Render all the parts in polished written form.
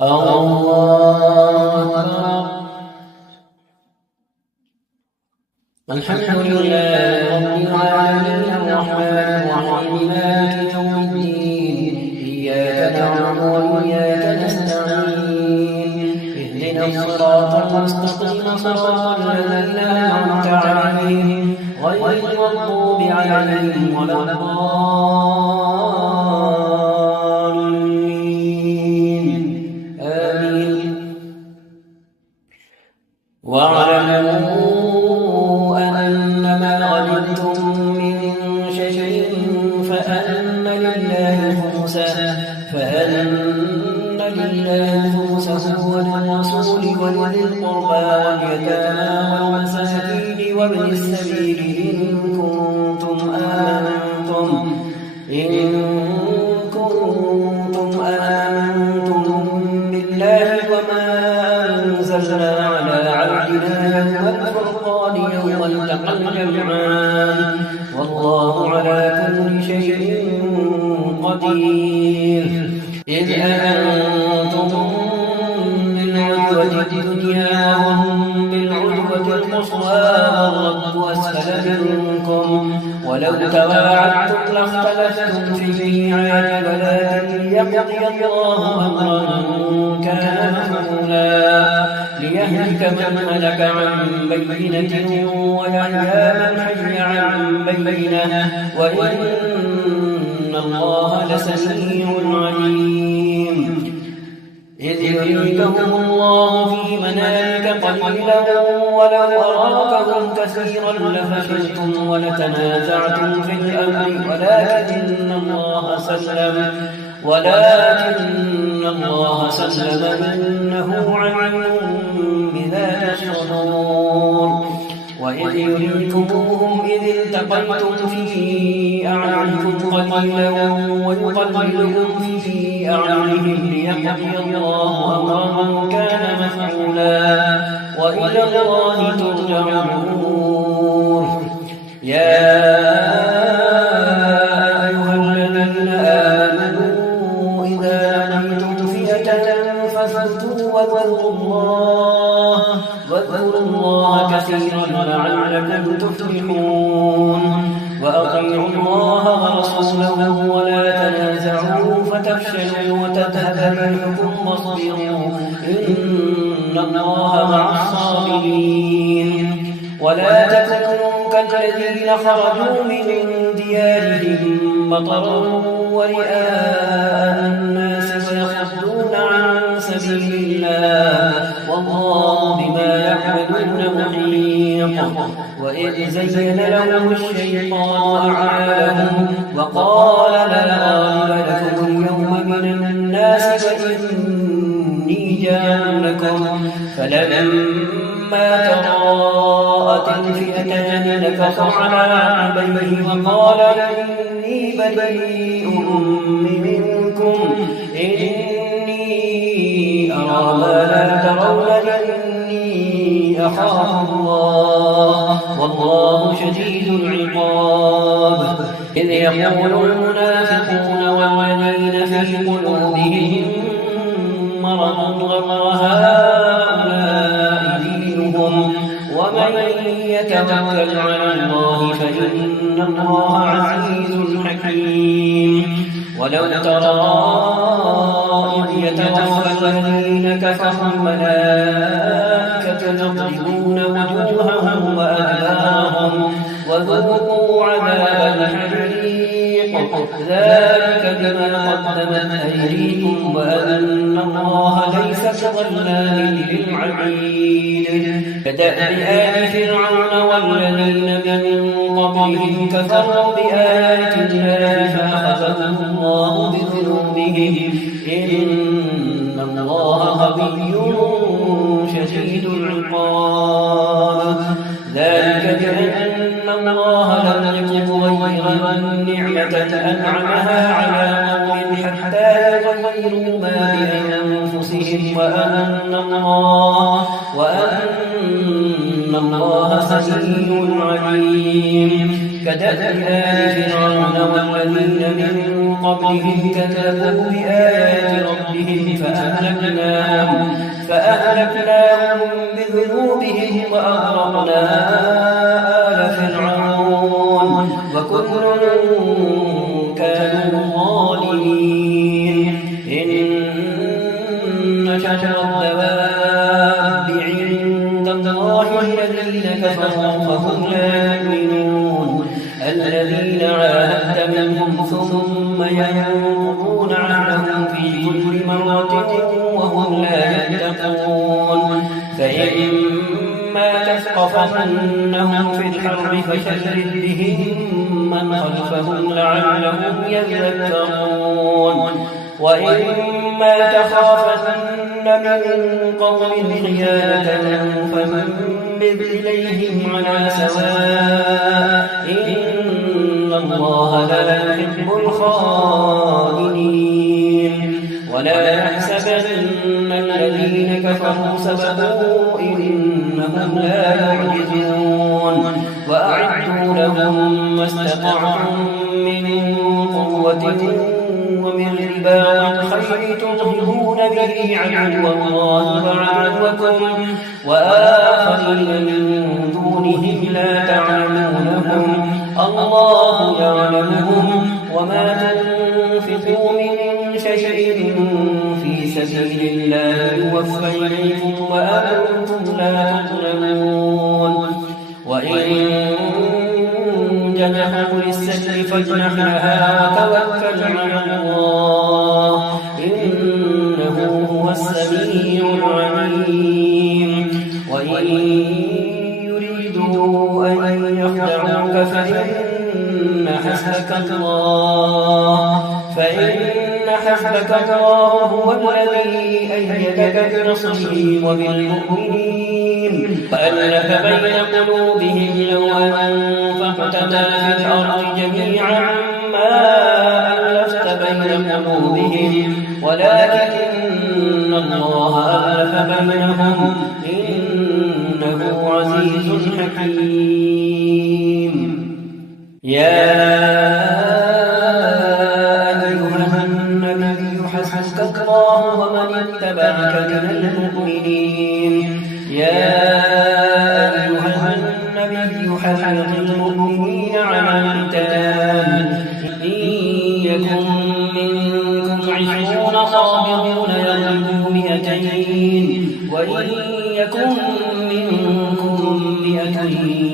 الله أكبر. الحمد لله رب العالمين الرحمن الرحيم مالك يوم الدين إياك نعبد وإياك نستعين اهدنا الصراط المستقيم صراط الذين أنعمت عليهم غير المغضوب عليهم ولا الضالين آمين. واعلموا أنما غنمتم من شيء فأن لله خمسه وللرسول ولذي القربى واليتامى والمساكين وابن السبيل إن كنتم آمنتم بالله وما أنزلنا على عبدنا يوم الفرقان يوم التقى الجمعان والله على كل شيء قدير. إذ أنتم بالعدوة الدنيا وهم بالعدوة القصوى والرب أسفل منكم ولو تواعدتم لاختلفتم في الميعاد ولكن ليقضي الله أمرا كان مفعولا ليهلك من هلك عن بينة ويحيى من حي عن بينة وإن الله لسميع عليم. إذ يريكهم الله في منامك قليلا ولو أراكهم كثيرا لفشلتم ولتنازعتم في الأمر ولكن الله سلم إنه عليم بذات الصدور. وإذ يريكموهم إذ التقيتم في أعينكم قليلا ويقللكم في أعينهم ليقضي الله أمرا كان مفعولا وإلى الله ترجع الأمور. يا أيها الذين آمنوا إذا لقيتم فئة فاثبتوا واذكروا الله كثيرا لعلكم تفلحون. وأطيعوا الله ورسوله ولا تنازعوا فتفشلوا وتذهب ريحكم واصبروا إن الله مع الصابرين. ولا تكونوا كالذين خرجوا من ديارهم بطرا ورئاء الناس ويصدون عن سبيل الله والله بما يعملون محيط. وإذ زين لهم الشيطان أعمالهم وقال لا غالب لكم اليوم من الناس وإني جار لكم فلما تراءت الفئتان نكص على عقبيه وقال إني بريء منكم إني أرى ما لا ترون إني أخاف الله والله شديد العقاب. إذ يقول المنافقون والذين في قلوبهم مرض غر هؤلاء دينهم ومن يتوكل على الله فإن الله عزيز حكيم. ولو ترى إذ يتوفى الذين كفروا الملائكة يضربون وجوههم وأدبارهم وذوقوا عذاب الحريق ذلك بما قدمت أيديكم وأن الله ليس بظلام للعبيد. كدأب آل فرعون والذين من قبلهم كفروا بآيات الله فأخذهم الله بذنوبهم إن الله قوي شديد العقاب. ذلك بأن الله لم يكن غير نعمة أنعمها على قوم حتى يغيروا ما بأنفسهم وأن الله سميع عليم. كدأب آل فرعون والذين من قبلهم كذبوا بآيات ربهم فأهلكناهم بذنوبهم وأغرقنا آل فرعون وكل كانوا ظالمين. إن شر الدواب عند الله الذين كفروا فهم لا يؤمنون الذين عاهدت منهم ثم ينقضون عهدهم في كل مرة وهم لا يتقون. فإما تثقفنهم في الحرب فشرد بهم من خلفهم لعلهم يذكرون. وإما تخافن من قوم خيانة فانبذ إليهم على سواء إن الله لا يحب الخائنين. ولا يحسبن الذين كفروا سبقوا إنهم لا يعجزون. وأعدوا لهم ما استطعتم من قوة ومن رباط الخيل ترهبون به عدو الله وعدوكم وآخرين من دونهم لا تعلمونهم الله يعلمهم. وما تنفقوا من شيء في سبيل الله يوفى إليكم وأنتم لا تظلمون. وإن جنحوا للسلم فاجنح لها وتوكل على الله إنه هو السميع العليم. وإن يريدوا أن يخدعوك فإن حسبك الله هو الذي أيدك بنصره وبالمؤمنين وألف بين قلوبهم لو أنفقت ما في الأرض جميعا ما ألفت بين قلوبهم ولكن الله ألف بينهم إنه عزيز حكيم. يا أيها النبي حسبك الله ومن اتبعك من المؤمنين. يا أيها النبي حرض المؤمنين على القتال إن يكن منكم 20 صابرون يغلبوا 200 وإن يكن منكم 100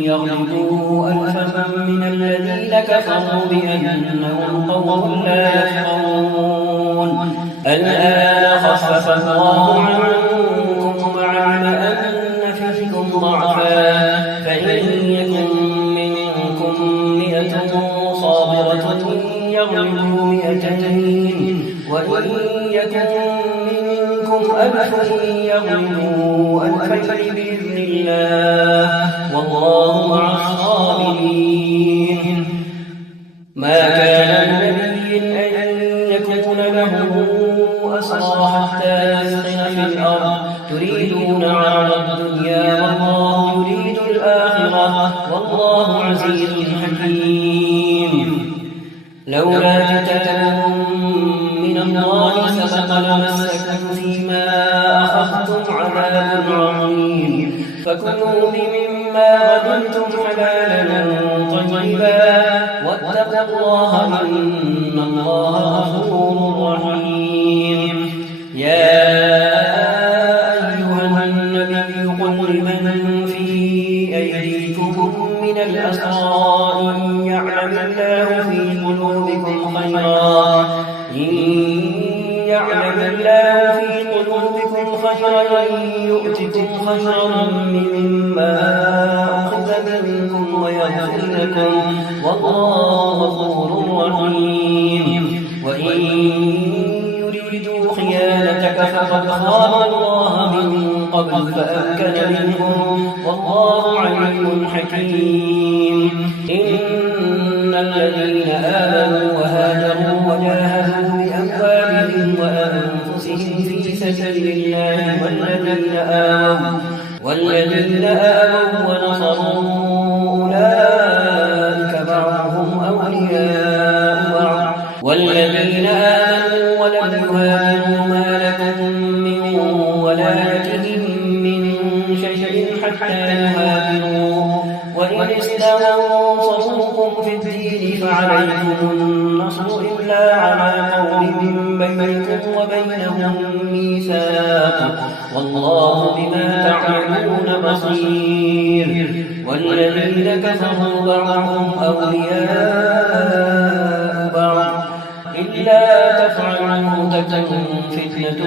يغلبوا 1000 من الذين كفروا بأنهم قوم لا يفقهون. الآن خفف الله عنكم وعلم أن فيكم ضعفا فإن يكن منكم 100 صابرة يغلبوا 200 وإن يكن منكم 1000 يغلبوا 2000 بإذن الله والله مع الصابرين. ما كان لنبي أن يكون له أسرى حتى يسخن في الأرض تريدون عرض الدنيا والله يريد الآخرة والله عزيز حكيم. لولا كتاب من الله سبق لمسكم فيما أخذتم عذاب عظيم فكلوا مما غنمتم حلالا طيبا واتقوا الله إن الله غفور رحيم. يا أيها النبي قل لمن في أيديكم من الأسرى إن يعلم الله في قلوبكم خيرا يؤتكم خيرا مما أخذ منكم ويغفر لكم والله غفور رحيم. وإن يريدوا خيانتك فقد خانوا الله من قبل فأمكن منهم والله عليم حكيم. إن الذين آمنوا وهاجروا وجاهدوا بأموالهم وأنفسهم في سبيل الله والذين آووا ونصروا أولئك بعضهم أولياء بعض والذين آمنوا ولم يهاجروا ما لكم من ولايتهم من شيء حتى يهاجروا وإن استنصروكم في الدين فعليكم النصر إلا على قوم بينكم وبينهم ميثاق والله بما تعملون بصير والذين كفروا بعضهم أولياء بعض إلا تفعلوا تكن فتنة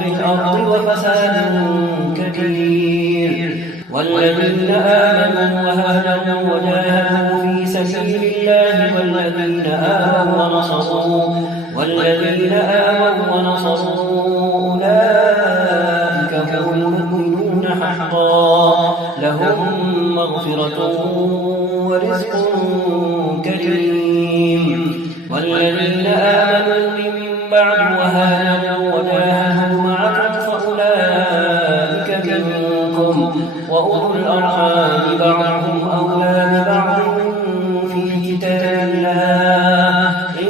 في الأرض وفساد كبير والذين آمنوا وهاجروا وجاهدوا في سبيل الله والذين آمنوا ونصروا أولئك هم المؤمنون حقا لهم مغفرة ورزق كريم والذين آمنوا من بعد وهاجروا وجاهدوا معكم فأولئك منكم وأولو الأرحام بعضهم أولى ببعض في كتاب الله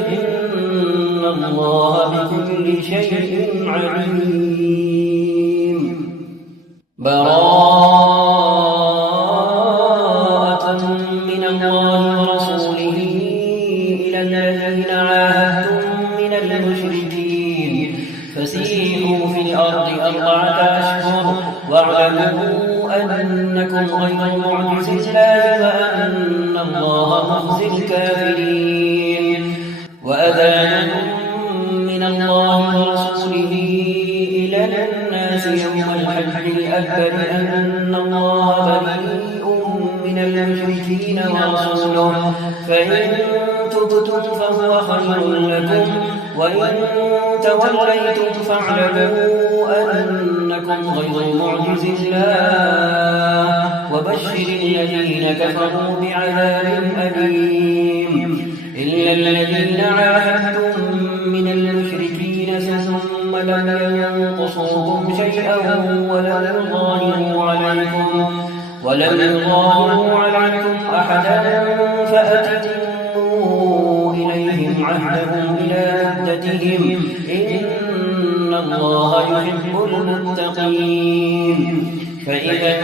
إن الله بكل شيء عليم براءة من الله ورسوله إلى الذين عاهدتم من المشركين فسيحوا في الأرض 4 أشهر واعلموا أنكم غير معجز الله وأن الله مخزي الكافرين وأذان من الله ورسوله إلى الناس يوم الحج الأكبر أن الله بريء من المشركين ورسوله فإن تبتم فهو خير لكم وإن توليتم فاعلموا أنكم غير معجز الله وبشر الذين كفروا بعذاب أليم إلا الذين عاهدتم من المشركين ثم لم ينقصوكم شيئا ولم يظاهروا عليكم أحدا فأتموا إليهم عهدهم إلى مدتهم إن الله يحب المتقين فإذا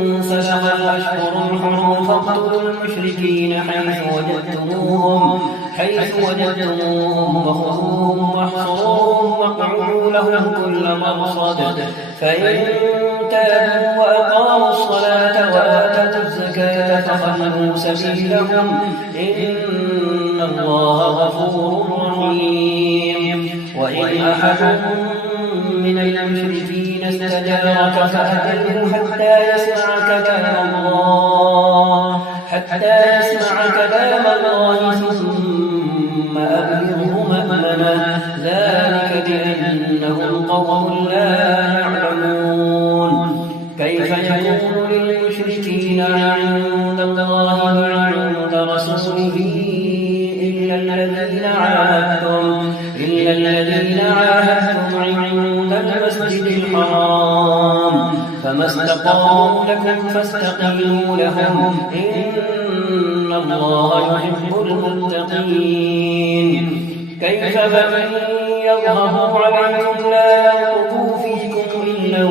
انسلخ الأشهر الحرم فاقتلوا المشركين حيث وجدتموهم وخذوهم واحصروهم واقعدوا لهم كل مرصد فإن تابوا وأقاموا الصلاة وآتوا الزكاة فخلوا سبيلهم إن الله غفور رحيم وإن أحد من المشركين استجارك فأجره حتى يسمع كلام الله ثم أبلغه مأمنه ذلك بأنهم قوم لا يعلمون كيف يكون للمشركين عند الله وعند رسوله إلا الذين عاهدتم عند المسجد الحرام فما استقاموا لكم فاستقيموا لهم إن الله يحب المتقين كيف فمن يظهروا عليكم لا يرقبوا فيكم إلا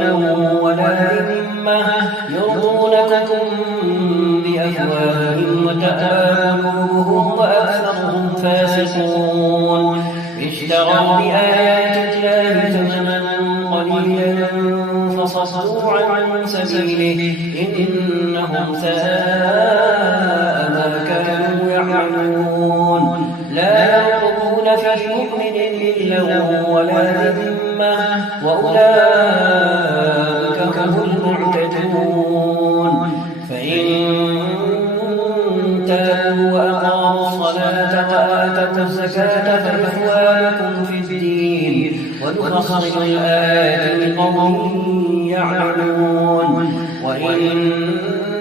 ولا ذمة يرضونكم بأفواههم وتأبى قلوبهم وأكثرهم فاسقون اشتروا بآيات الله ثمنا قليلا فصدوا عن سبيله إنهم ساء ما كانوا يعملون لا يرقبون في مؤمن إلا ولا ذمة وأولئك هم المعتدون فإن تابوا وأقاموا الصلاة وآتوا الزكاة فإخوانكم في الدين ونفصل الآيات لقوم يعلمون وإن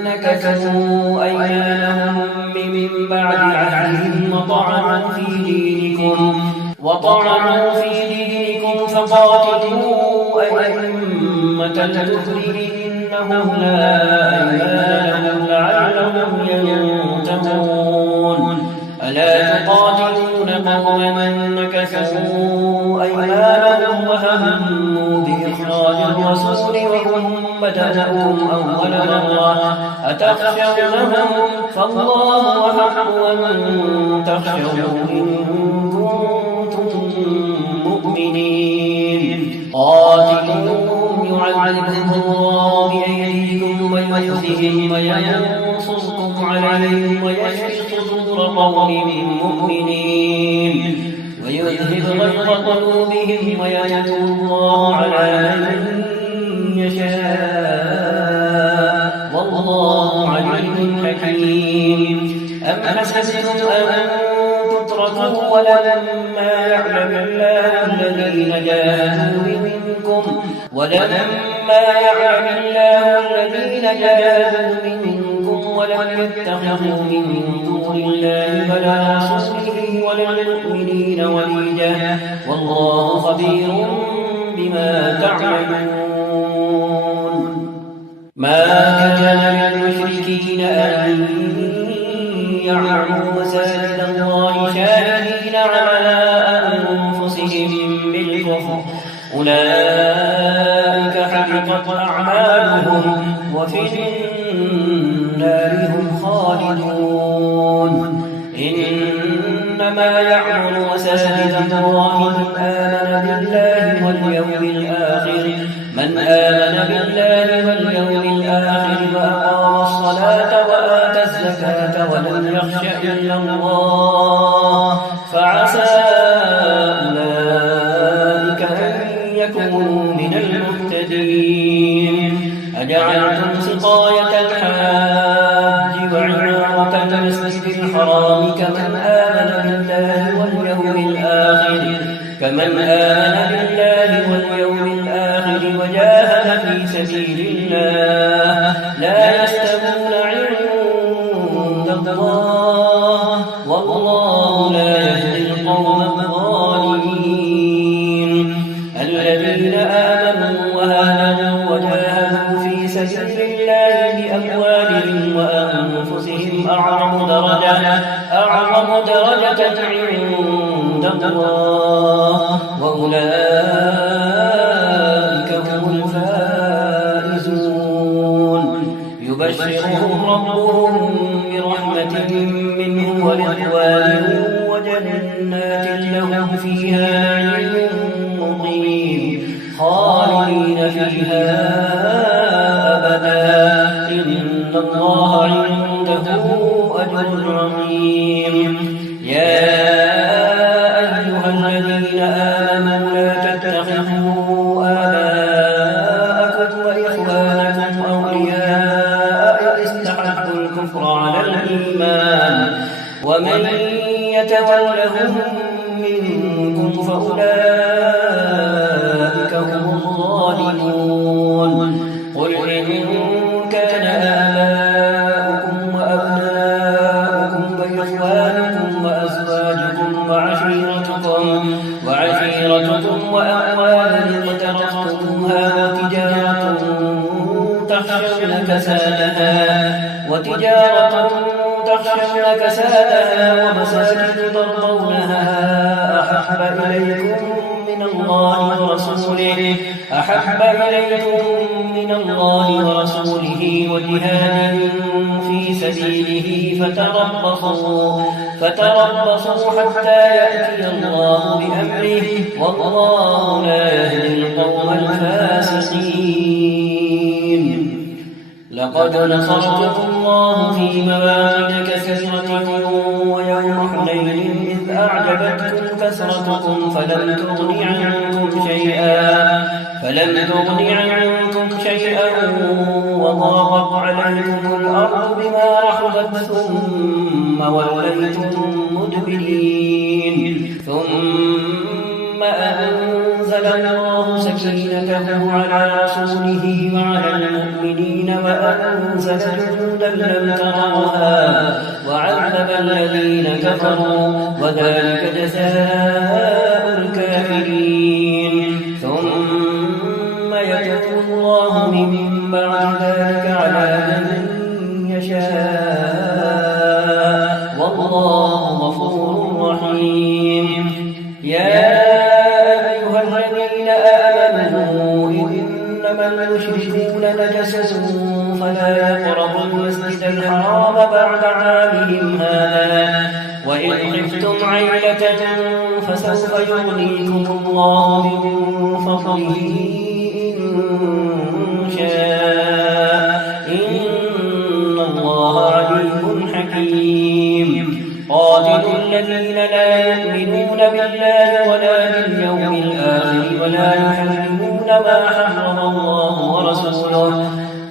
نكثوا أيمانهم من بعد عهدهم وطعنوا في دينكم فقاتلوا أئمة الكفر إنهم لا أيمان لهم لعلهم ينتهون ألا تقاتلون قوما نكثوا أيمانهم وهموا بإخراج الرسول وهم بدأكم أول مرة أتخشونهم فالله أحق أن تخشوه إن كنتم مؤمنين قاتلوهم يعذبهم الله بأيديكم ويخزهم وينصركم عليهم ويشفي صدور قوم مؤمنين ويذهب غيظ قلوبهم ويتوب الله على من يشاء والله عليم حكيم أم حسبتم أن تتركوا ولما يعلم الله الذين جاهدوا منكم ولم يتخذوا من دون الله ولا رسوله ولا المؤمنين وليجا والله خبير بما تعملون ما كان للمشركين أن يعمروا مساجد الله شاهدين على أنفسهم بالكفر أولئك حبطت أعمالهم وفي النار هم خالدون إنما يعمر مساجد الله من آمن بالله واليوم الآخر وأقام الصلاة وآتى الزكاة ولم يخش إلا الله فعسى أولئك أن يكونوا من المهتدين أجعلتم سقاية الحاج وعمارة المسجد الحرام كمن آمن بالله واليوم الآخر وجاهد في سبيل الله لا يستوون عند الله والله لا يهدي القوم الظالمين الذين آمنوا وهاجروا وجاهدوا في سبيل الله بأموالهم وأنفسهم أعظم درجة عند الله وأولئك هم الفائزون يبشرهم ربهم برحمة منه ورضوان وجنات لهم فيها نعيم مقيم خالدين فيها أبدا إن الله عنده أجر عظيم يا أيها الذين آمنوا لا تتخذوا آباءكم وإخوانكم أولياء استحبوا الكفر على الإيمان ومن يتولهم منكم فأولئك هم الظالمون قل إن كان آباؤكم وأبناؤكم وإخوانكم وأزواجكم وعشيرتكم وأموال اقترفتموها وتجارة تخشون كسادها ومساجد ترضونها أحب إليكم من الله ورسوله وجهاد في سبيله فتربصوا حتى يأتي الله بأمره والله لا يهدي القوم الفاسقين لقد نصركم الله في مواطن كثيرة ويوم حنين إذ أعجبتكم كثرتكم فلم تغن عنكم شيئا وضاقت عليكم الأرض بما رحبت ثم وليتم مدبرين ثم أنزل الله سكينته على رسوله وعلى المؤمنين وأنزل جنودا لم تروها وعذب الذين كفروا وذلك جزاء الكافرين ثم يتوب الله من بعد ذلك على من يشاء والله غفور إنما المشركون نجس فلا يقربوا المسجد الحرام بعد عامهم هذا وإن خفتم عيلة فسوف يغنيكم الله من فضله إن شاء إن الله عليم حكيم قاتلوا الذين لا يؤمنون بالله ولا باليوم الآخر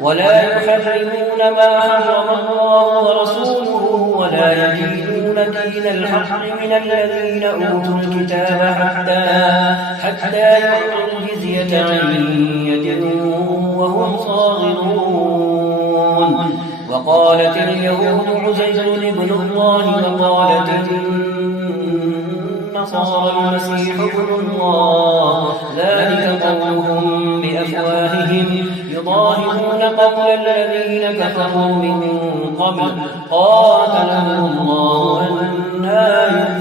ولا يحرمون ما حرم الله ورسوله ولا يدينون دين الحق من الذين أوتوا الكتاب حتى يعطوا الجزية عن يد وهم صاغرون وقالت اليهود عزير ابن الله وقالت النصارى المسيح ابن الله ذلك قولهم بأفواههم يضاهئون قول الذين كفروا من قبل قاتلهم الله أنى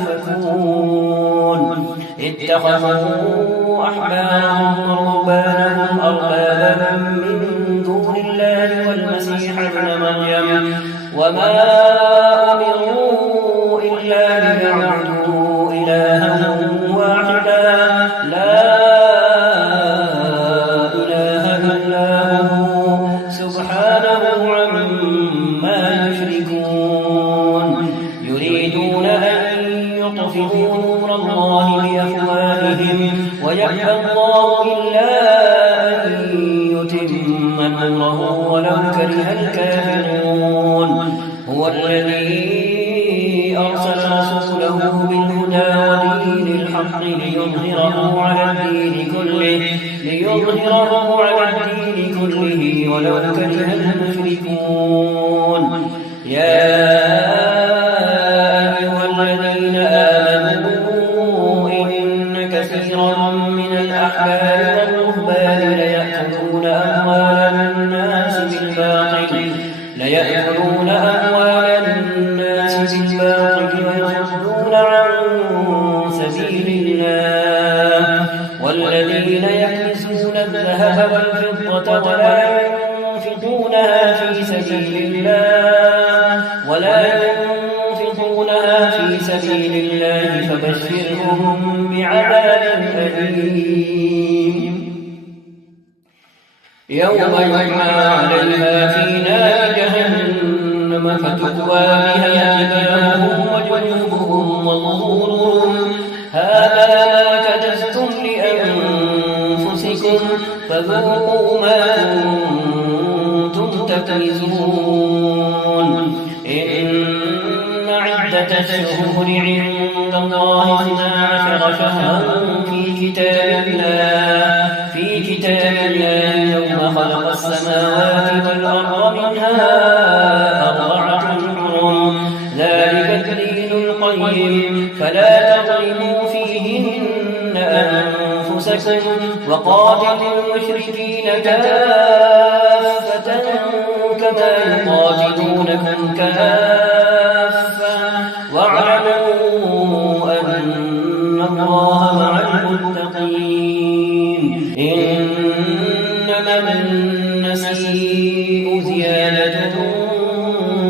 يؤفكون اتخذوا أحبارهم ورهبانهم أربابا من دون الله والمسيح ابن مريم وما أمروا إلا ليعبدوا إلها واحدا لا إله إلا هو سبحانه عما يشركون يريدون أن يطفئوا نور الله بأفواههم ويأبى الله إلا أن يتم نوره ولو كره الكافرون هو الذي أرسل رسوله بالهدى ودين الحق ليظهره على الدين كله ولو كره المشركون يا أيها الذين آمنوا إن كثيرا من الأحبار والرهبان ليأكلون أموال الناس بالباطل ويصدون عن سبيل الله والذين يكنزون الذهب والفضة ولا ينفقونها في سبيل الله فبشرهم بعذاب أليم يوم يجمع عليها في نار جهنم فتكوى بها جباههم وجنوبهم وظهورهم هذا ما كنزتم لأنفسكم فذوقوا ما كنتم تكنزون إن عدة الشهور عند الله 12 شهرا في كتاب الله يوم خلق السماوات والأرض منها 4 حرم ذلك الدين القيم فلا تظلموا فيهن أنفسكم وقاتلوا المشركين كافة كما يقاتلونكم كافة واعلموا أن الله مع المتقين إنما النسيء زيادة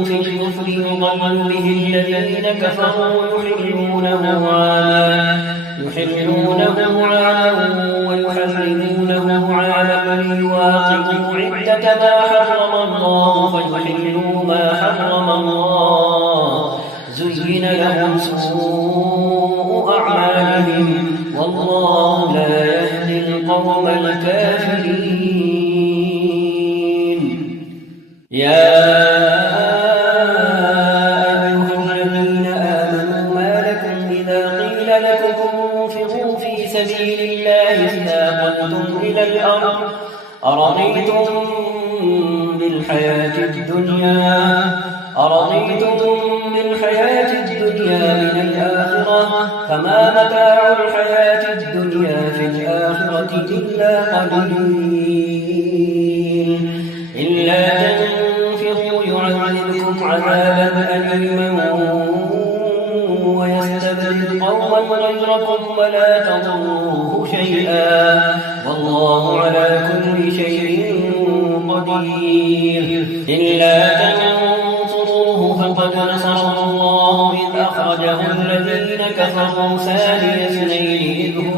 في الكفر يضل به الذين كفروا يحلونه عاما ويحرمونه عاما ليواقعوا عدة ما حرم الله فيحلوا ما حرم الله زين لهم سوء أعمالهم والله لا يهدي القوم الكافرين يا أيها الذين آمنوا ما لكم إذا قيل لكم انفروا في سبيل الله اثاقلتم إلى الأرض أرضيتم بالحياة الدنيا من الآخرة فما متاع الحياة الدنيا في الآخرة إلا قليل إلا تنفروا يعذبكم عذابا أليما ويستبدل قوما غيركم ولا تضروه شيئا والله على كل شيء قدير إلا تنصروه فقد نصره الله إذ أخرجه الذين كفروا ثاني اثنين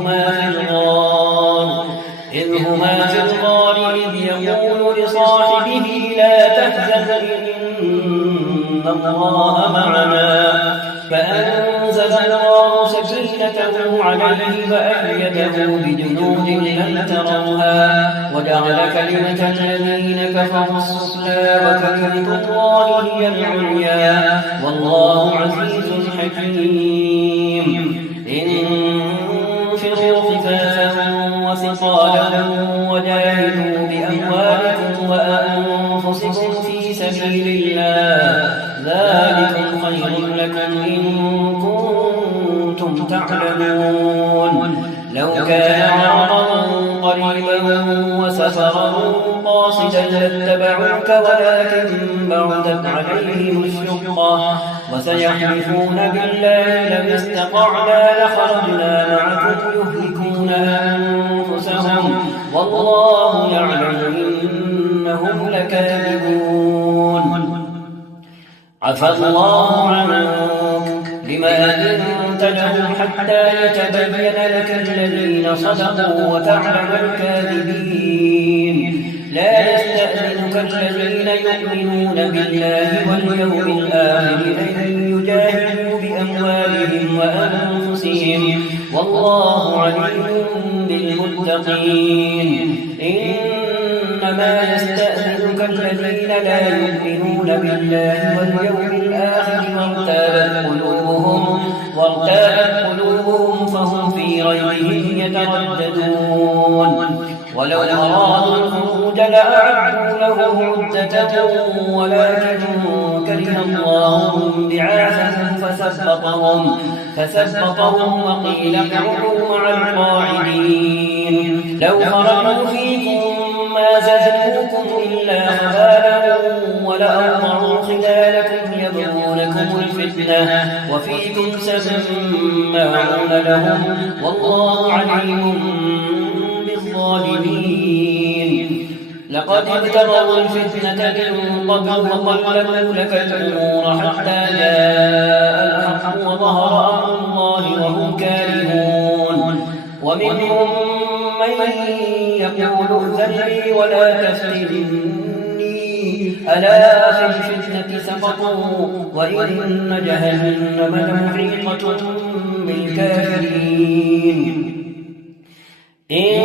إذ هما في الغار إذ يقول لصاحبه لا تحزن إن الله معنا فأنزل الله سكينته عليه فأيده بجنود لم تروها وجعل كلمة الذين كفروا السفلى وكلمة الله هي العليا والله عزيز حكيم انفروا خفافا وثقالا وجاهدوا بأموالكم وأنفسكم في سبيل الله ذلكم خير لكم إن كنتم تعلمون لو كان عرضا قريبا وسفرا قاصدا لاتبعوك ولكن بعدت عليهم الشقة وسيحلفون بالله لم استطعنا لخرجنا معكم يهلكون أنفسهم والله يعلم إنهم لكاذبون عفى الله عنك لما أذنت لهم حتى يتبين لك الذين صدقوا وتعلم الكاذبين لا يستأذنك الذين يؤمنون بالله واليوم الآخر أن يجاهدوا بأموالهم وأنفسهم والله عليم بالمتقين إنما يستأذنك الذين لا يؤمنون بالله واليوم الآخر وارتابت قلوبهم فهم في ريبهم يترددون ولو أرادوا الخروج لأعدوا له عدة ولكن كره الله بعاثهم فثبطهم وقيل اقعدوا مع القاعدين لو خرجوا فيكم ما زادوكم إلا خبالا ولأوضعوا خلالكم يبغونكم الفتنة وفيكم سماعون لهم والله عليم بالظالمين لقد ابتغوا الفتنة من قبل وقلبوا لك الأمور حتى جاء الحق وظهر أمر الله وهم كارهون ومنهم من يقول ائذن لي ولا تفتني ألا في الفتنة سقطوا وإن جهنم لمحيطة بالكافرين إن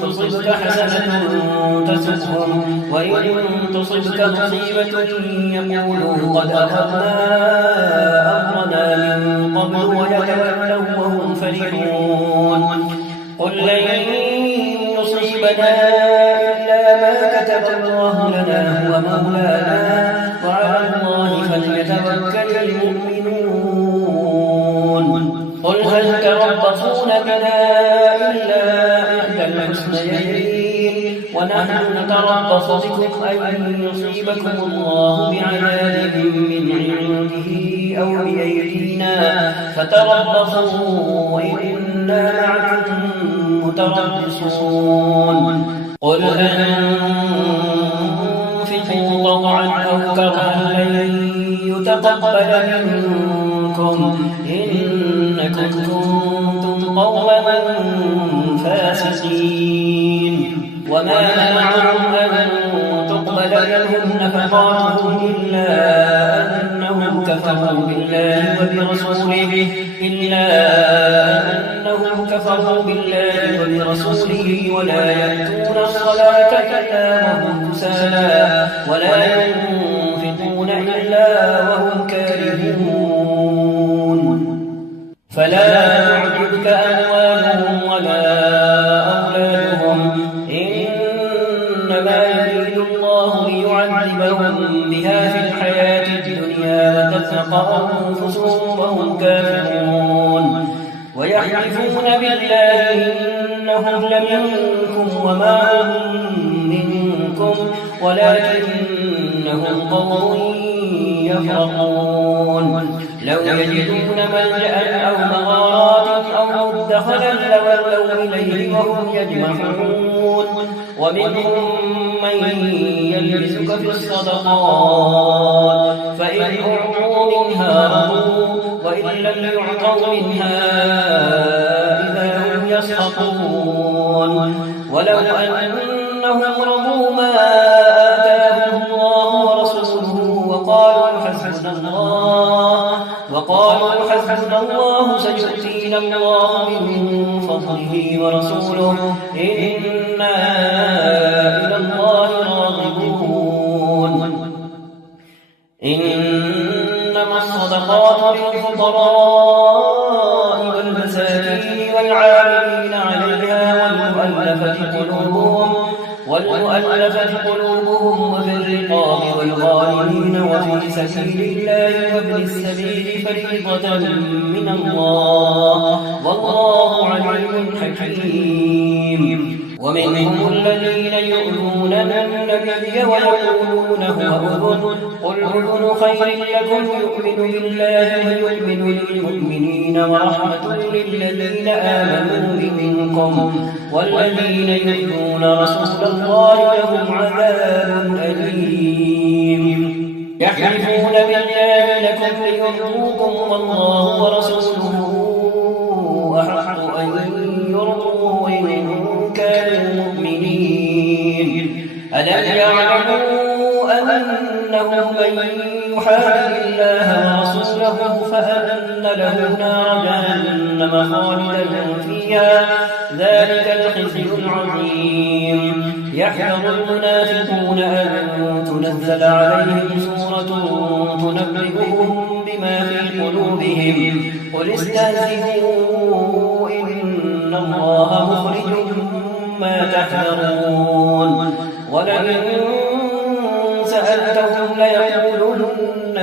تصبك حسنة تسؤهم وإن تصبك مصيبة يقولوا قد أخذنا أمرنا من قبل ويتولوا وهم فرحون قل لن يصيبنا إلا ما كتب الله لنا هو مولانا وعلى الله فليتوكل المؤمنون قل هل تربصون بنا إلا إحدى الحسنيين ونحن نتربص بكم أن يصيبكم الله بعذاب من عنده أو بأيدينا فتربصوا وإنا معكم متربصون قل أنفقوا طوعا أو كرها لن يتقبل منكم إنكم كنتم قوما فاسقين وما منعهم أن تقبل منهم نفقاتهم إلا أنهم كفروا بالله وبرسوله ولا يأتون الصلاة إلا وهم كسالى ولا ينفقون إلا وهم كارهون فلا تعجبك أموالهم ولا أولادهم إنما يريد الله ليعذبهم بها في الحياة الدنيا وتزهق أنفسهم وهم كافرون ويحلفون بالله إنهم لمنكم وما هم منكم ولكنهم قوم يفرقون لو يجدون ملجأ أو مغارات أو مدخلا لولوا إليه وهم يجمحون ومنهم من يلمزك في الصدقات فإن أعطوا منها رضوا وإن لم يعطوا منها إذا هم يسخطون ولو أنهم رضوا ما آتاهم الله ورسوله وقالوا حسبنا الله سيؤتينا الله من فضله ورسوله إنا إلى الله راغبون إنما الصدقات للفقراء والمساكين والعاملين عليها والمؤلفة قلوبهم وفي الرقاب والغارمين وفي سبيل الله وابن السبيل فريضة من الله والله عليم حكيم ومنهم الذين يؤذون النبي ويقولون هو أذن قل أذن خير لكم يؤمن بالله ويؤمن للمؤمنين ورحمة للذين آمنوا منكم والذين يؤذون رسول الله لهم عذاب أليم يحلفون بالله لكم ليرضوكم والله ورسوله أحق أن يرضوه إن كانوا مؤمنين ألم يعلموا أنه من يحارب الله ورسوله فأن له نار جهنم خالدا فيها ذلك الخزي العظيم يحذر المنافقون أن تنزل عليهم سورة تنبئهم بما في قلوبهم قل استهزئوا إن الله مخرج ما تحذرون ولئن سألتهم ليقولن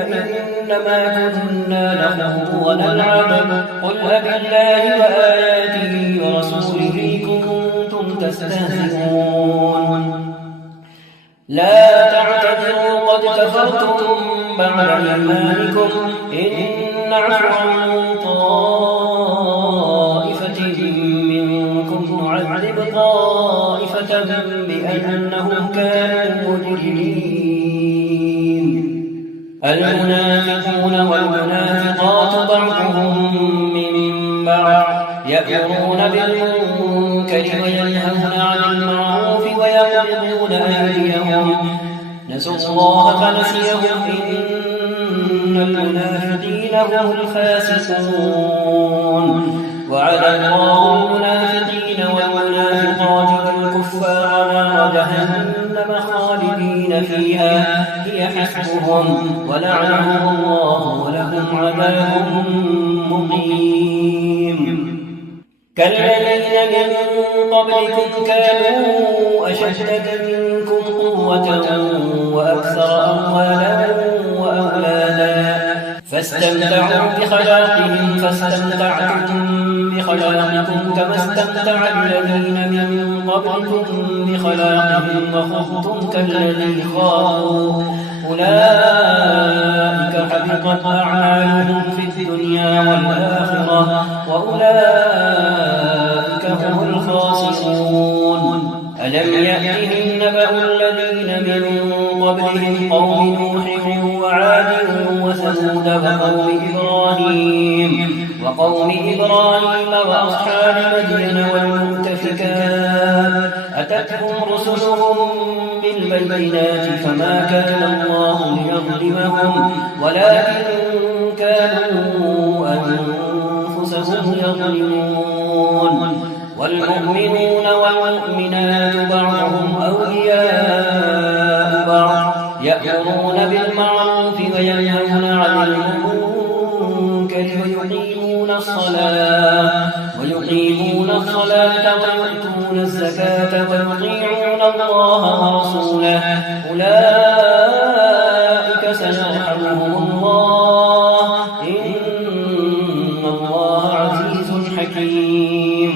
إنما كنا نخوض ونلعب قل أبالله وآياته ورسوله كنتم تستهزئون لا تعتذروا قد كفرتم بعد إيمانكم إن نعفو عن طائفة منكم نعذب طائفة بأنهم كانوا مجرمين المنافقون والمنافقات بعضهم من بعض يأمرون بالمنكر وينهون عن المعروف ويقبضون أيديهم نسوا الله فنسيهم إن المنافقين هم الفاسقون وعد الله المنافقين والمنافقات والكفار نار جهنم خالدين فيها هي حسبهم ولعنهم الله ولهم عذاب مقيم كالذين من قبلكم كانوا أشد منكم قوة وأكثر أموالا وأولادا فاستمتعوا بخلاقهم فاستمتعتم بخلاقكم كما استمتع الذين من قبلكم بخلاقهم وخضتم كالذي خاضوا أولئك حبطت أعمالهم في الدنيا والآخرة وأولئك هم الخاسرون ألم يأتهم نبأ الذين من قبلهم قوم نوح وعاد وثمود وقوم إبراهيم وأصحاب مدين والمؤتفكات أتتهم رسلهم بالبينات فما كان الله ليظلمهم ولكن كانوا أنفسهم يظلمون والمؤمنون والمؤمنات بعضهم أولياء بعض يأمرون بالمعروف وينهون عن المنكر ويقيمون الصلاة ويؤتون الزكاة ويطيعون الله ورسوله أولئك سيرحمهم الله إن الله عزيز حكيم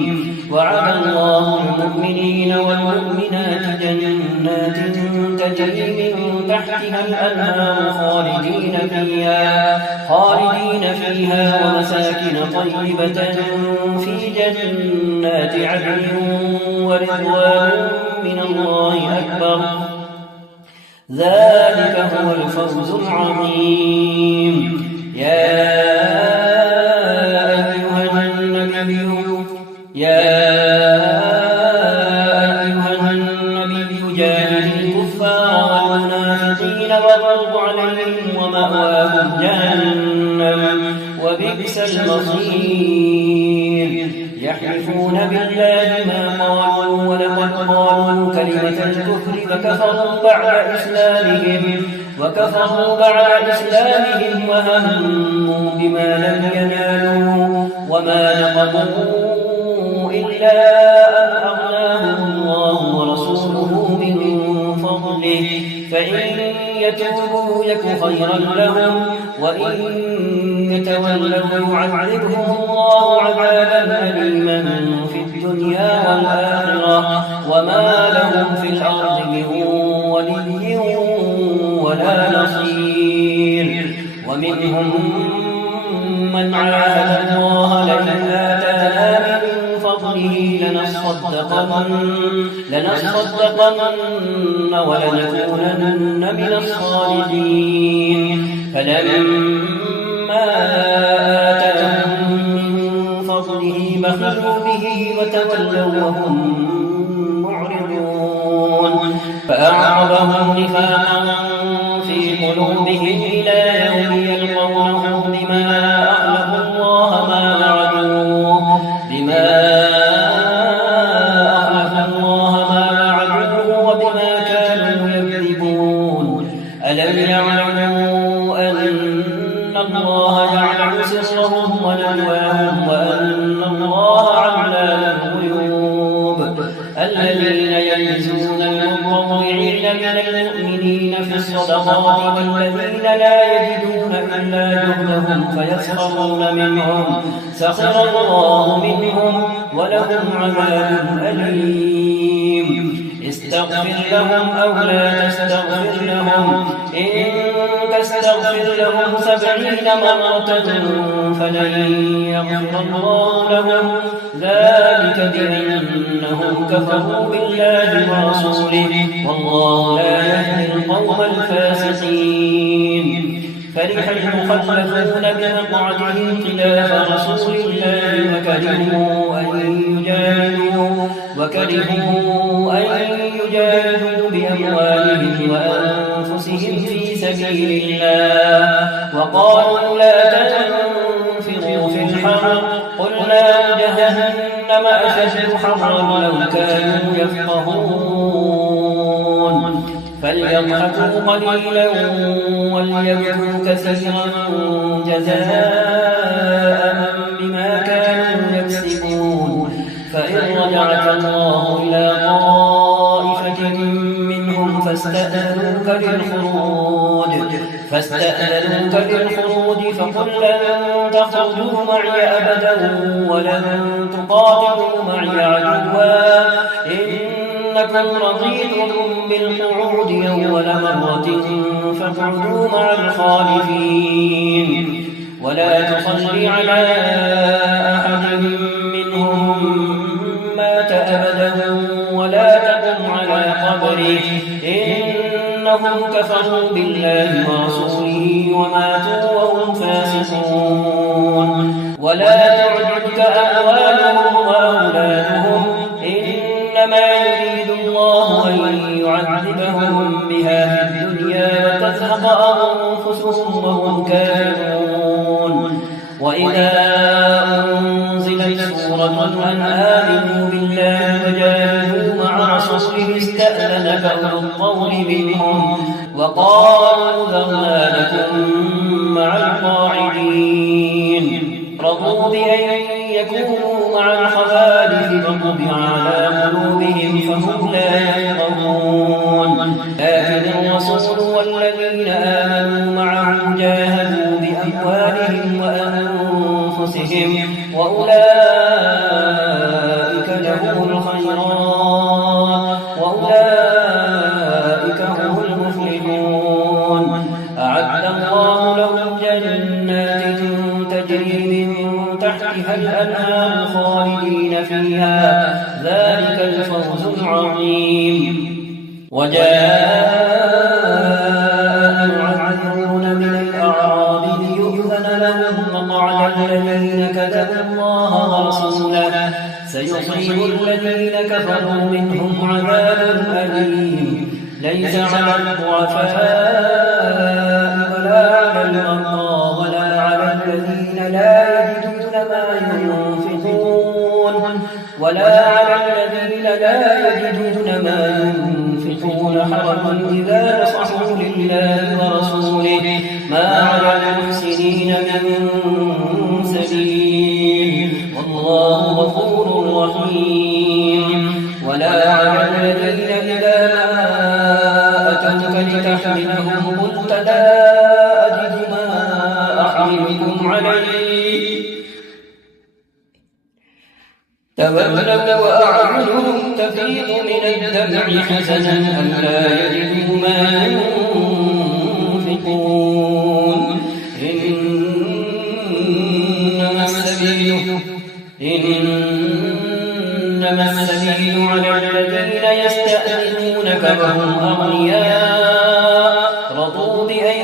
وعد الله المؤمنين والمؤمنات جنات تجري من تحتها الأنهار خالدين فيها ومساكن طيبة في جنات عدن ورضوان من الله أكبر ذلك هو الفوز العظيم. يا أيها النبي جاهد الكفار والمنافقين واغلظ عليهم ومأواهم جهنم وبئس المصير. يحلفون بالله ما قالوا ولقد قالوا كلمة الكفر وكفروا بعد إسلامهم وهموا بما لم ينالوا وما نقموا إلا أن أغناهم الله ورسوله من فضله فإن يتوبوا يك خيرا لهم وإن يتولوا يعذبهم الله عذابا أليما في الدنيا والآخرة وما لهم في الأرض من ولي ولا نصير. ومنهم من عاهد الله لئن آتانا من فضله لنصدقن ولنكونن من الصالحين. فلما آتاهم من فضله بخلوا به وتولوا وهم معرضون. فأعقبهم نفاقا في قلوبهم إلى يوم يلقونه بما أخلفوا الله ما وعدوه وبما كانوا يكذبون. ألم يعلموا أن الله يعلم سرهم ونجواهم وأن الله علام الغيوب. الذين يلمزون المطوعين من المؤمنين في الصدقات والذين لا يجدون إلا جهدهم فيسخرون منهم سخر الله منهم ولهم عذاب أليم. استغفر لهم أو لا تستغفر لهم إن تستغفر لهم 70 مرة فلن يغفر الله لهم ذلك بأنهم كفروا بالله ورسوله والله لا يهدي القوم الفاسقين. فرح المخلفون بمقعدهم خلاف رسول الله وكرهوا أن يجاهدوا بأموالهم وأنفسهم في سبيل الله وقالوا لا تنفروا في الحر قل نار جهنم أشد حرا لو كانوا يفقهون. فليضحكوا قليلا وليبكوا كثيرا جزاء بما كانوا يكسبون. فإن رجعك الله إلى طائفة منهم فاستأذنوك للخروج فقل لن تخرجوا معي أبدا ولن تقاتلوا معي عدوا إنكم رضيتم بالقعود أول مرة فاقعدوا مع الخالفين. ولا تصل على أحد منهم مات أبدا ولا تقم على قبره إنهم كفروا بالله ورسوله وماتوا وهم فاسقون. ولا تعجبك أموالهم وأولادهم إنما يريد الله أن يعذبهم بها في الدنيا وتزهق أنفسهم وهم كافرون. وإذا أنزلت سورة أن آمنوا بالله وجاهدوا مع رسوله استأذنك أولو الطول منهم وقالوا ذرنا لكم مع القاعدين. رضوا بأن يكونوا مع الخوالف فطبع على قلوبهم فهم لا يفقهون. لكن الرسول والذين آمنوا معه جاهدوا بأموالهم وأنفسهم وأولئك لهم الخيرات وأولئك هم المفلحون. أعد الله لهم جنات تجري من تحتها الأنهار خالدين فيها ذلك الفوز عظيم. وجاء المعذرون من الأعراب ليؤذن لهم وقعد الذين كذبوا الله ورسوله سيصيب الذين كفروا منهم عذاب أليم. ليس على الضعفاء ولا على المرضى ولا على الذين لا يجدون ما ينفقون حرج إذا نصحوا لله ورسوله ما على المحسنين من سبيل والله غفور رحيم. ولا على الذين إذا ما أتوك لتحملهم قلت لا أجد ما أحملكم عليه تولوا وأعينهم تفيض من الدمع حزنا ألا يجدوا ما ينفقون. إنما السبيل على الذين يستأذنونك وهم أغنياء رضوا بأن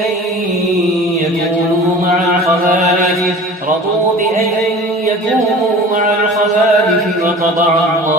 يكونوا مع الخبائث وطبع الله